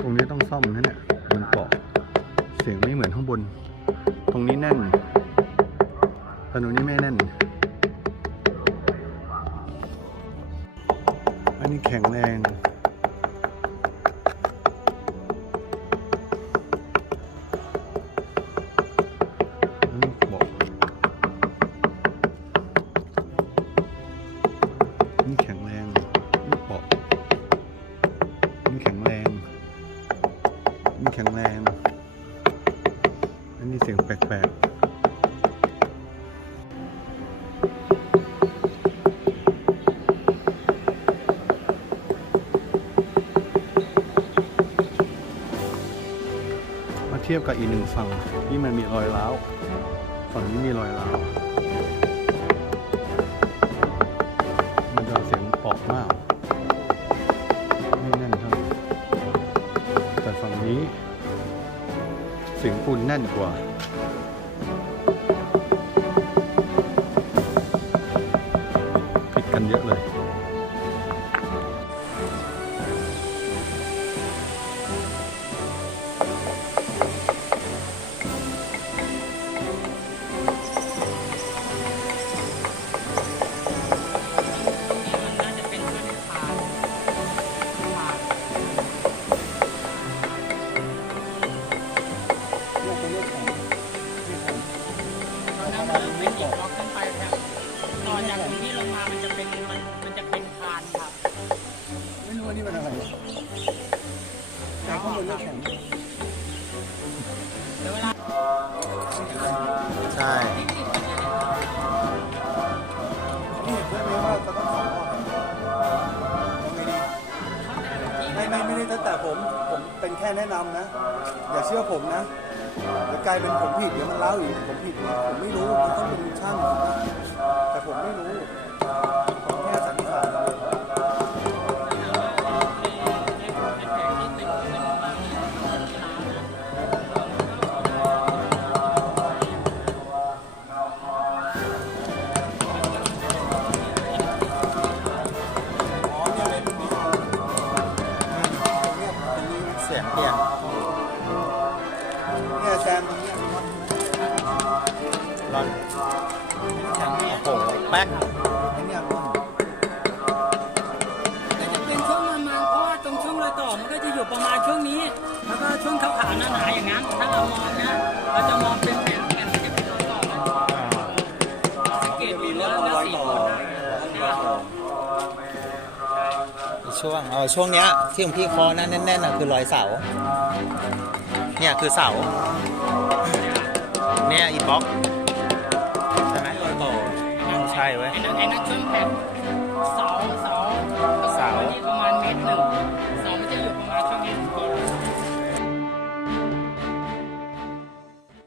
ตรงนี้ต้องซ่อมนะเนี่ยบนเกาะเสียงไม่เหมือนข้างบน ตรงนี้แน่นแต่ตรงนี้ไม่แน่น อันนี้แข็งแรง แข็งแรงนี่เบาะนี่แข็งแรงนี่แข็งแรง อันนี้เสียงแปลกๆมาเทียบกับอีกหนึ่งฝั่งที่มันมีรอยร้าวฝั่งนี้มีรอยร้าว เสียงปูนแน่นกว่าผิดกันเยอะเลย ตอนนั้นมันเป็นอีกล็อกขึ้นไปครับต่อจากตรงที่ลงมามันจะเป็นมันมันจะเป็นคานครับไม่รู้ว่านี่มันอะไรแต่ข้างบนไม่แข็งแล้วเวลาใช่นี่เพื่อนว่าจะต้องสองรอบไม่ไม่ไม่ได้ตั้งแต่ผม ผมเป็นแค่แนะนำนะ อย่าเชื่อผมนะ เดี๋ยวกลายเป็นผมผิดเดี๋ยวมันเล่าอีกผมผิดผมไม่รู้มันต้องเป็นช่าง เนี่ยแซมตรงเนี้ยร้อนแข็งเนี่ยโอ้โหแป๊กไอ้เนี่ยร้นแต่จะเป็นช่วงประมาณเพราะว่าตรงช่วงรอยต่อมันก็จะอยู่ประมาณช่วงนี้ แล้วก็ช่วงขาวๆหนาๆอย่างนั้น ถ้าเรามองนะ เราจะมองเป็นแผ่นแผ่นที่จะเป็นรอยต่อนะสังเกตดูแล้วแล้วสีโคนได้ช่วงเออช่วงเนี้ยที่ของพี่คอนั่นแน่นๆน่ะคือรอยเสา เนี่ยคือเสา เนี่ยอีบ็อกใช่ไหมใช่เว้ยไนั่นไองเสาเสาเสาประมาณเมตรหนึ่ง